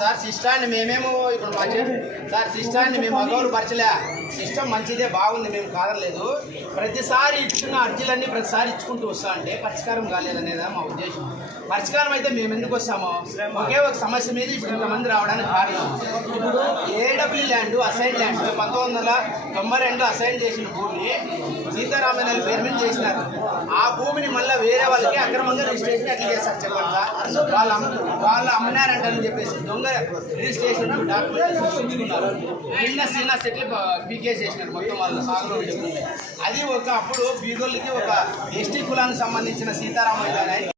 Sir సిస్టాన్ని మేమేమో ఇప్పుడు sir సిస్టాన్ని మేము అగౌరు పరచలే. సిస్టమ్ మంచిదే, బాగుంది, మేము కాదనలేదు. ప్రతిసారి ఇచ్చిన అర్జీలన్నీ ప్రతిసారి ఇచ్చుకుంటూ వస్తా అంటే పరిష్కారం కాలేదనేదా మా ఉద్దేశం. పరిష్కారం అయితే మేము ఎందుకు వస్తామో, ఒకే ఒక సమస్య మీద ఇప్పుడు ఇంతమంది రావడానికి కారణం. ఇప్పుడు ఏడబ్ల్యూ ల్యాండ్ అసైన్ ల్యాండ్ 1992 అసైన్ చేసిన భూమిని సీతారామయ్య పేరు మీద చేసినారు. ఆ భూమిని మళ్ళీ వేరే వాళ్ళకి అక్రమంగా రిజిస్ట్రేషన్ ఎట్లా చేస్తారు చెప్పండి సార్. వాళ్ళు అమ్మినారంటని చెప్పేసి దొంగ రిజిస్ట్రేషన్ డాక్యుమెంట్ సృష్టించుకున్నారు. నిన్న సీనా సెటిల్ పీకేస్ చేసినారు మొత్తం వాళ్ళ సాగులో. అది ఒక అప్పుడు బీదోళ్ళకి ఒక ఎస్టీ కులానికి సంబంధించిన సీతారామయ్య గారు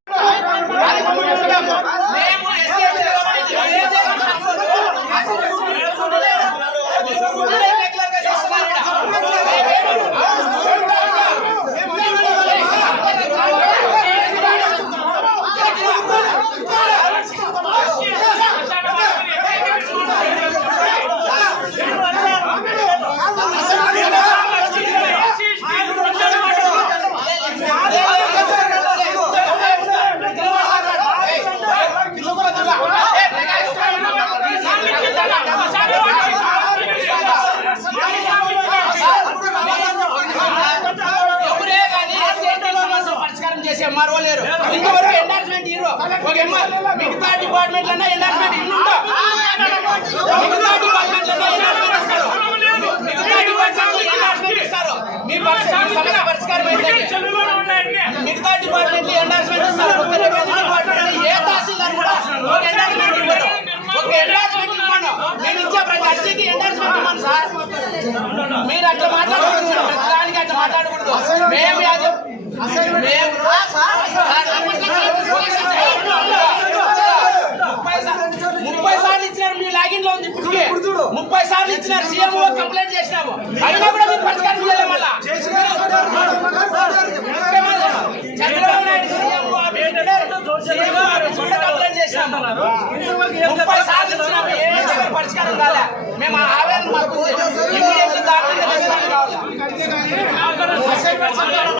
ఎంఆర్ఓ లేరు, ఇంతవరకు ఎండార్స్మెంట్ హీరో. మిగతా డిపార్ట్మెంట్లన్నా ఎండార్స్మెంట్ ఇల్లుండో, మిగతా డిపార్ట్మెంట్లన్నా ఎండార్స్మెంట్ ఇస్తారు, మిగతా డిపార్ట్మెంట్లు ఎండార్స్మెంట్ ఇస్తారు. మీ సమస్య పరిష్కారం ఏంటంటే మిగతా డిపార్ట్మెంట్లు ఎండార్స్మెంట్ ఇస్తారు. డిపార్ట్మెంట్ ఏ తహసీల్దార్ కూడా ఒక ఎండార్స్మెంట్ ఇవ్వరు. ఒక ఎండార్స్మెంట్ ఇవ్వను, మేము ఇచ్చే ప్రతి అర్జీకి ఎండార్స్మెంట్ ఇవ్వను సార్. మీరు అట్లా మాట్లాడకూడదు, ప్రతిదానికి అట్లా మాట్లాడకూడదు. మేము 30 సార్లు ఇచ్చినారు, మీ లాగిన్ లో ఉంది. 30 సార్లు ఇచ్చినారు, సీఎంఓ కంప్లైంట్ చేసినాము, అయినా కూడా మీరు పరిష్కారం చేయలేదు. మళ్ళా చంద్రబాబు నాయుడు సీఎంఓ కంప్లైంట్ చేసినాము, 30 సార్లు ఇచ్చినాము, ఏ పరిష్కారం కాలే. మేము ఆవేదన మాకు కావాలి.